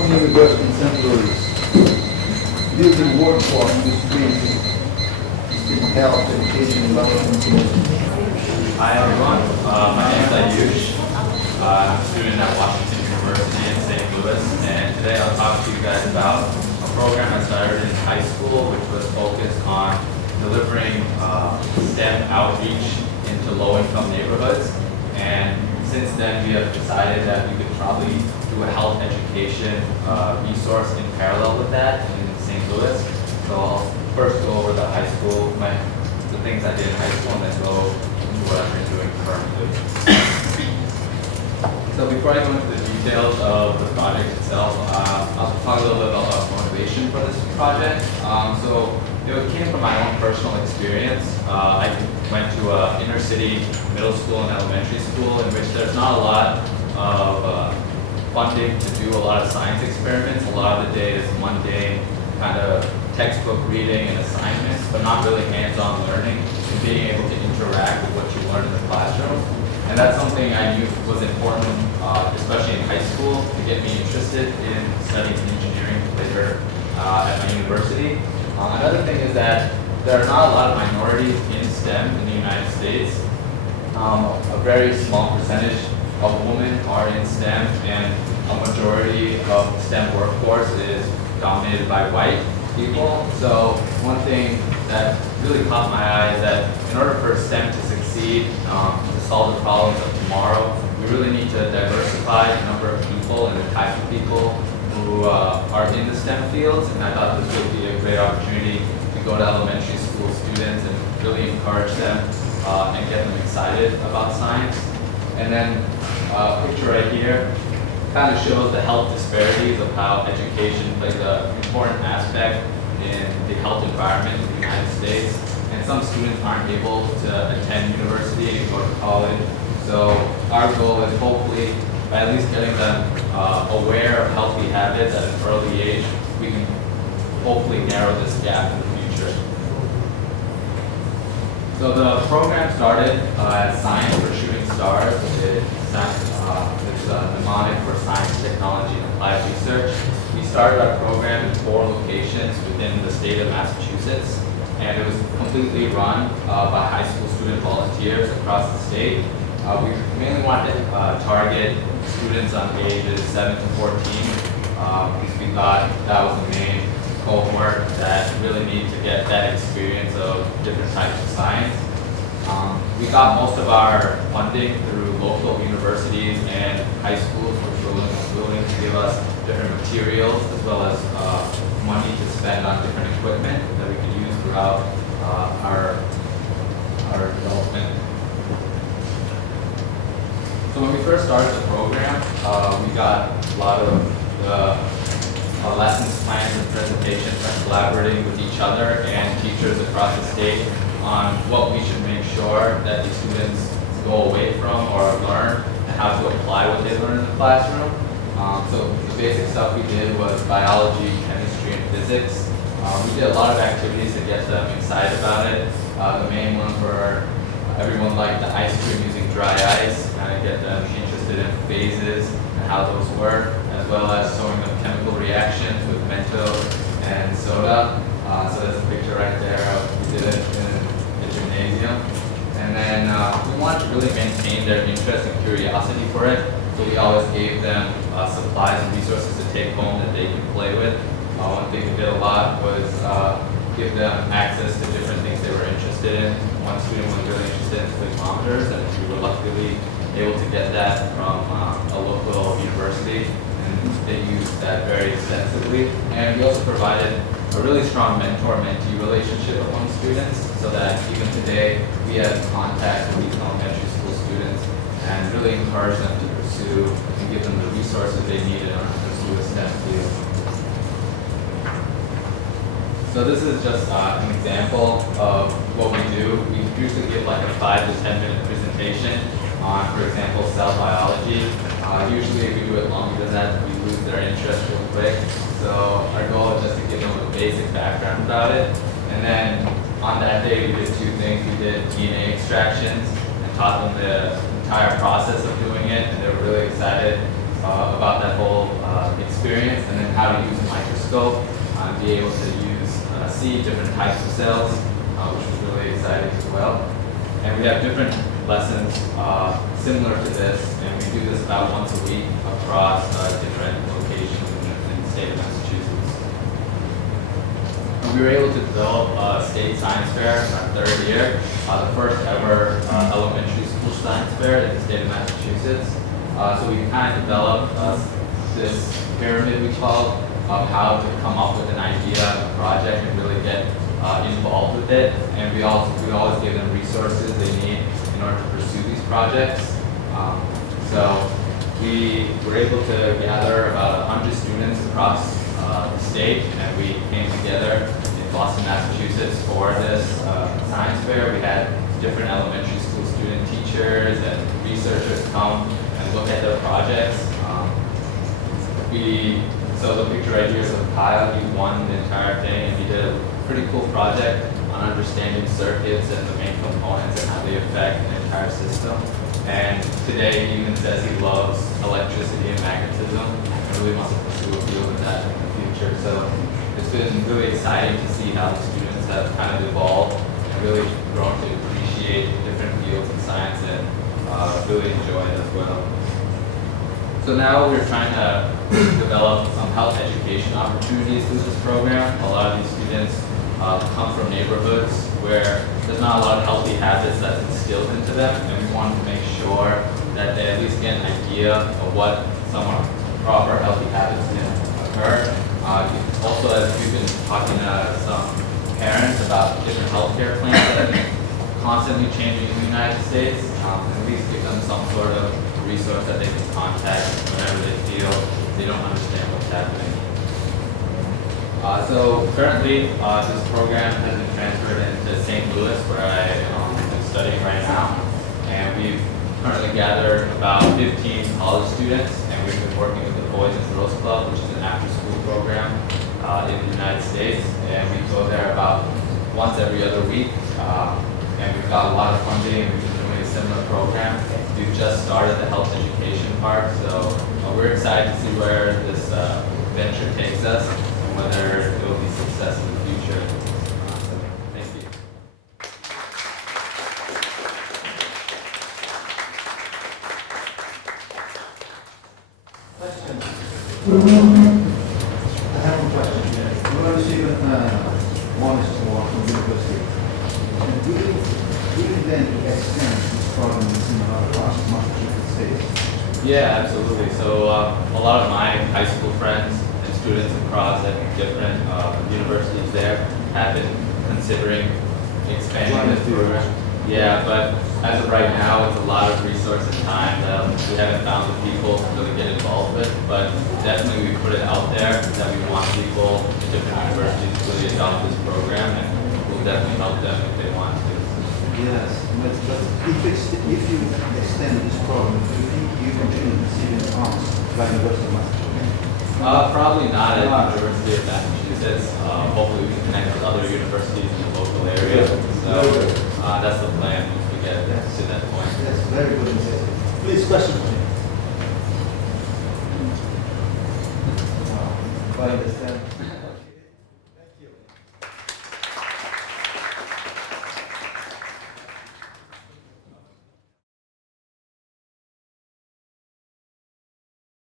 from University St. Louis. Using workforce to screen health, education, and development commission. Hi everyone, my name is Ayush. I'm a student at Washington University in St. Louis, and today I'll talk to you guys about a program I started in high school, which was focused on delivering STEM outreach into low-income neighborhoods. And since then, we have decided that we could probably do a health education resource in parallel with that in St. Louis. So I'll first go over the high school, the things I did in high school, and then go into what I've been doing currently. So before I go into the details of the project itself, I'll talk a little bit about motivation for this project. So it came from my own personal experience. I went to an inner city middle school and elementary school in which there's not a lot of funding to do a lot of science experiments. A lot of the day is mundane, kind of textbook reading and assignments, but not really hands-on learning and being able to interact with what you learn in the classroom. And that's something I knew was important, especially in high school, to get me interested in studying engineering later at my university. Another thing is that there are not a lot of minorities in STEM in the United States. A very small percentage of women are in STEM, and a majority of the STEM workforce is dominated by white people. So one thing that really caught my eye is that in order for STEM to succeed, to solve the problems of tomorrow, we really need to diversify the number of people and the type of people who are in the STEM fields. And I thought this would be a great opportunity to go to elementary school students and really encourage them and get them excited about science. And then a picture right here kind of shows the health disparities of how education plays an important aspect in the health environment in the United States. And some students aren't able to attend university and go to college. So our goal is hopefully, by at least getting them aware of healthy habits at an early age, we can hopefully narrow this gap in the future. So the program started as Science for Shooting Stars. It's a mnemonic for science, technology, and applied research. We started our program in 4 locations within the state of Massachusetts, and it was completely run by high school student volunteers across the state. We mainly wanted to target students on ages 7 to 14 because we thought that was the main cohort that really needed to get that experience of different types of science. We got most of our funding through local universities and high schools, which were willing to give us different materials as well as money to spend on different equipment that we could use throughout our development. So when we first started the program, we got a lot of the lessons plans and presentations by collaborating with each other and teachers across the state on what we should make sure that the students go away from or learn and how to apply what they learn in the classroom. So the basic stuff we did was biology, chemistry, and physics. We did a lot of activities to get them excited about it. The main ones were everyone liked the ice cream using dry ice, kind of get them interested in phases and how those work, as well as showing them chemical reactions with Mentos and soda. So there's a picture right there of we did it in the gymnasium. And then we wanted to really maintain their interest and curiosity for it, so we always gave them supplies and resources to take home that they could play with. One thing we did a lot was give them access to different things they were interested in. One student was really interested in spectrometers, and we were luckily able to get that from a local university, and they used that very extensively. And we also provided a really strong mentor-mentee relationship among students, so that even today we have contact with these elementary school students and really encourage them to pursue and give them the resources they need in order to pursue a STEM field. So this is just an example of what we do. We usually give like a 5 to 10 minute presentation on, for example, cell biology. Usually if we do it longer than that, we lose their interest real quick. So our goal is just to give them a basic background about it. And then on that day, we did 2 things. We did DNA extractions and taught them the entire process of doing it, and they were really excited. about that whole experience, and then how to use a microscope and be able to see different types of cells, which was really exciting as well. And we have different lessons similar to this, and we do this about once a week across different locations in the state of Massachusetts. And we were able to develop a state science fair in our third year, the first ever elementary school science fair in the state of Massachusetts. So we kind of developed this pyramid, we call it, of how to come up with an idea, a project, and really get involved with it. And we always give them resources they need in order to pursue these projects. So we were able to gather about 100 students across the state, and we came together in Boston, Massachusetts for this science fair. We had different elementary school student teachers and researchers come and look at their projects. So the picture right here is of Kyle. He won the entire thing, and he did a pretty cool project on understanding circuits and the main components and how they affect the entire system. And today he even says he loves electricity and magnetism and really wants to pursue a field with that in the future. So it's been really exciting to see how the students have kind of evolved and really grown to appreciate different fields of science and really enjoy it as well. So now we're trying to develop some health education opportunities through this program. A lot of these students come from neighborhoods where there's not a lot of healthy habits that's instilled into them, and we want to make sure that they at least get an idea of what some proper healthy habits can occur. Also, as we've been talking to some parents about different healthcare plans that have been constantly changing in the United States, at least give them some sort of resource that they can contact whenever they feel they don't understand what's happening. So currently, this program has been transferred into St. Louis, where I am studying right now. And we've currently gathered about 15 college students, and we've been working with the Boys and Girls Club, which is an after-school program in the United States. And we go there about once every other week. And we've got a lot of funding, and we've been doing a similar program. We've just started the health education part, so we're excited to see where this venture takes us and whether it will be success in the future. So, thank you. Question. I have a question. We're going to see one is from the university. And do you intend to extend this program in other parts of Massachusetts State? Yeah, absolutely. So a lot of my high school friends and students across at different universities there have been considering expanding this program. Yeah, but as of right now, it's a lot of resource and time that we haven't found the people to really get involved with. But definitely we put it out there that we want people in different universities to really adopt this program, and we'll definitely help them if they want to. Yes, but if you extend this program, do you think you continue receiving funds by the University of Massachusetts? Probably not at the University of Massachusetts. Hopefully we can connect with other universities in the local area. So that's the plan once we get to that point. Yes, very good initiative. Please, question for me. If I understand.